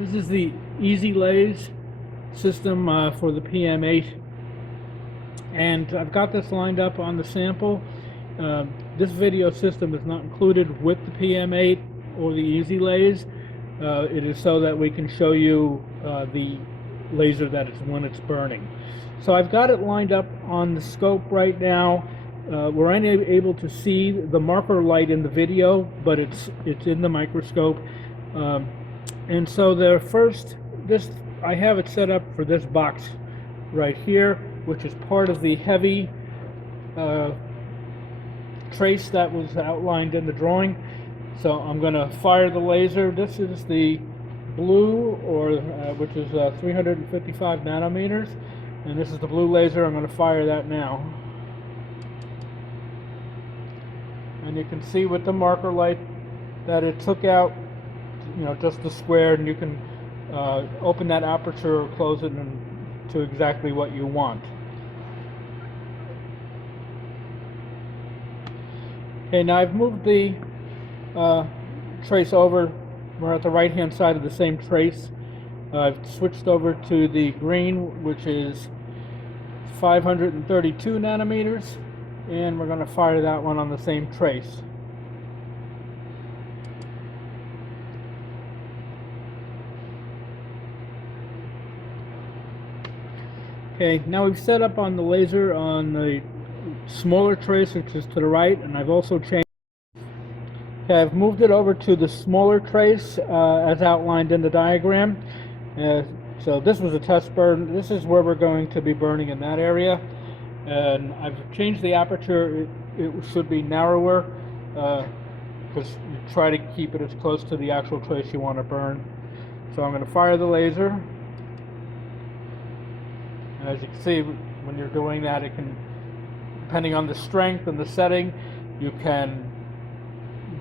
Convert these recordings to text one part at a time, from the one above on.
This is the Easy Lays system for the PM-8, and I've got this lined up on the sample. This video system is not included with the PM-8 or the Easy Lays. It is so that we can show you the laser that is when it's burning. So I've got it lined up on the scope right now. We're unable to see the marker light in the video, but it's in the microscope. And so I have it set up for this box right here, which is part of the heavy trace that was outlined in the drawing. So I'm going to fire the laser. This is the blue, which is 355 nanometers, and this is the blue laser. I'm going to fire that now. And you can see with the marker light that it took out, just the square, and you can open that aperture or close it to exactly what you want. Okay, now I've moved the trace over. We're at the right hand side of the same trace. I've switched over to the green, which is 532 nanometers, and we're going to fire that one on the same trace. Okay, now we've set up on the laser on the smaller trace, which is to the right, and I've also changed. Okay, I've moved it over to the smaller trace as outlined in the diagram. So this was a test burn. This is where we're going to be burning in that area. And I've changed the aperture. It should be narrower because you try to keep it as close to the actual trace you want to burn. So I'm going to fire the laser. And as you can see, when you're doing that, it can, depending on the strength and the setting, you can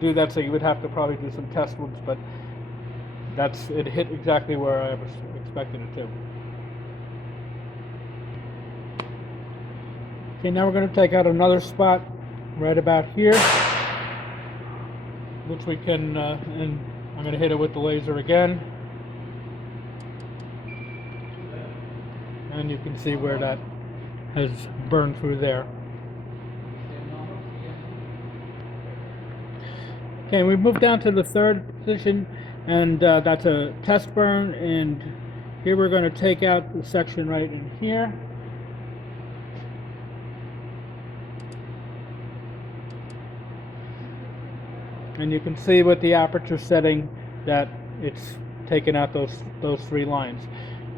do that. So you would have to probably do some test ones, but it hit exactly where I was expecting it to. Okay, now we're going to take out another spot right about here, which we can, and I'm going to hit it with the laser again. And you can see where that has burned through there. Okay, we've moved down to the third position, and that's a test burn, and here we're going to take out the section right in here. And you can see with the aperture setting that it's taken out those three lines.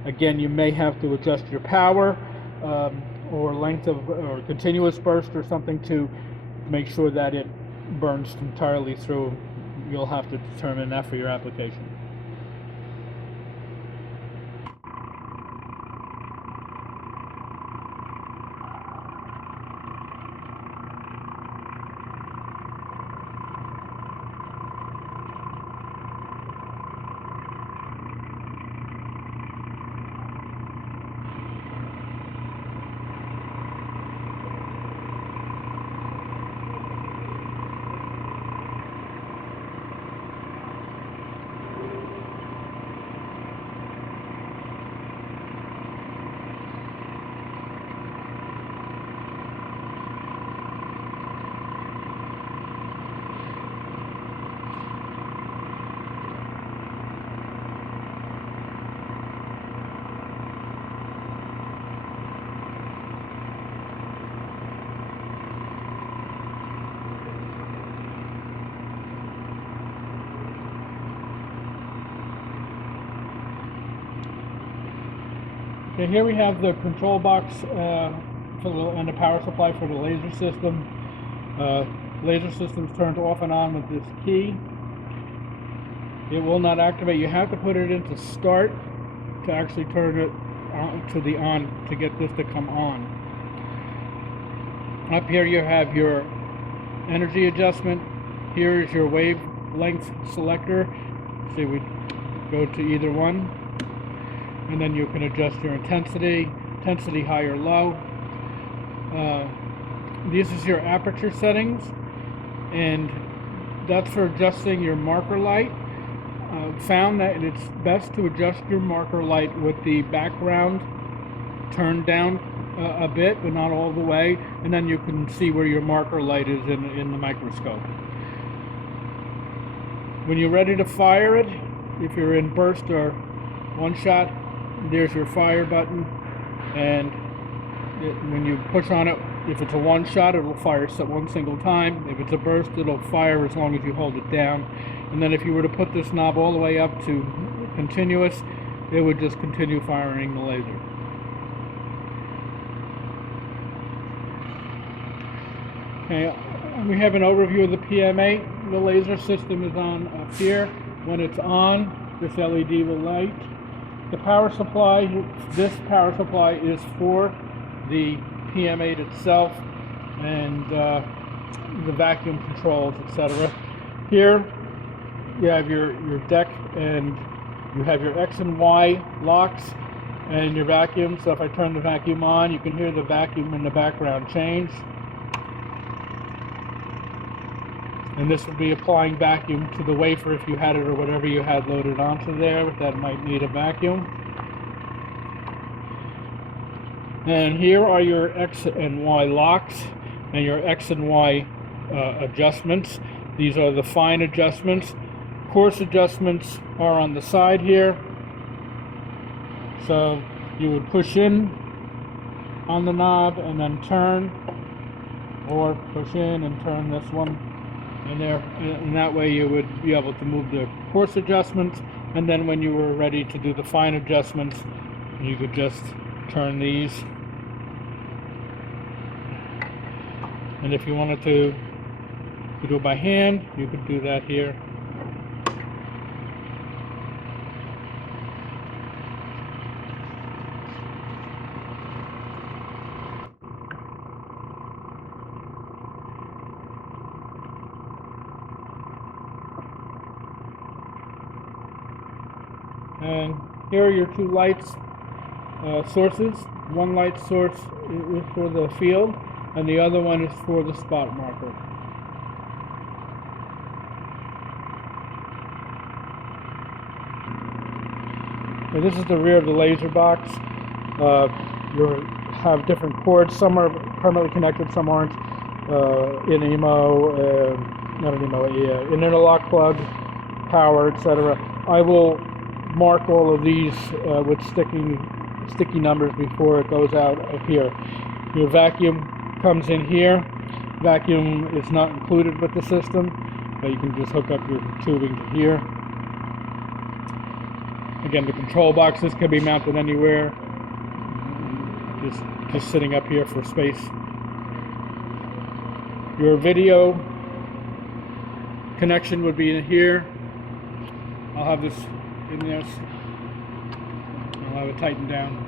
Again, you may have to adjust your power or length or continuous burst or something to make sure that it burns entirely through. You'll have to determine that for your application. Okay, here we have the control box and the power supply for the laser system. Laser system's turned off and on with this key. It will not activate. You have to put it into start to actually turn it on to the on to get this to come on. Up here you have your energy adjustment. Here is your wavelength selector. See, we go to either one. And then you can adjust your intensity high or low. This is your aperture settings, and that's for adjusting your marker light. found that it's best to adjust your marker light with the background turned down a bit, but not all the way, and then you can see where your marker light is in the microscope. When you're ready to fire it, if you're in burst or one shot, there's your fire button, and when you push on it, if it's a one shot, it will fire one single time. If it's a burst, it'll fire as long as you hold it down. And then if you were to put this knob all the way up to continuous, it would just continue firing the laser. Okay, we have an overview of the PM-8. The laser system is on up here. When it's on, this LED will light. The power supply, this power supply is for the PM-8 itself and the vacuum controls, etc. Here you have your deck, and you have your X and Y locks and your vacuum. So if I turn the vacuum on, you can hear the vacuum in the background change. And this would be applying vacuum to the wafer if you had it, or whatever you had loaded onto there that might need a vacuum. And here are your X and Y locks and your X and Y adjustments. These are the fine adjustments. Coarse adjustments are on the side here. So you would push in on the knob and then turn, or push in and turn this one. And that way you would be able to move the coarse adjustments, and then when you were ready to do the fine adjustments, you could just turn these. And if you wanted to do it by hand, you could do that here. And here are your two lights sources. One light source is for the field, and the other one is for the spot marker. And this is the rear of the laser box. You have different cords. Some are permanently connected, some aren't. An interlock plug, power, etc. I will mark all of these with sticky numbers before it goes out of here. Your vacuum comes in here. Vacuum is not included with the system, but you can just hook up your tubing to here. Again, the control boxes can be mounted anywhere. Just sitting up here for space. Your video connection would be in here. I'll have this in this. I'll have it tightened down.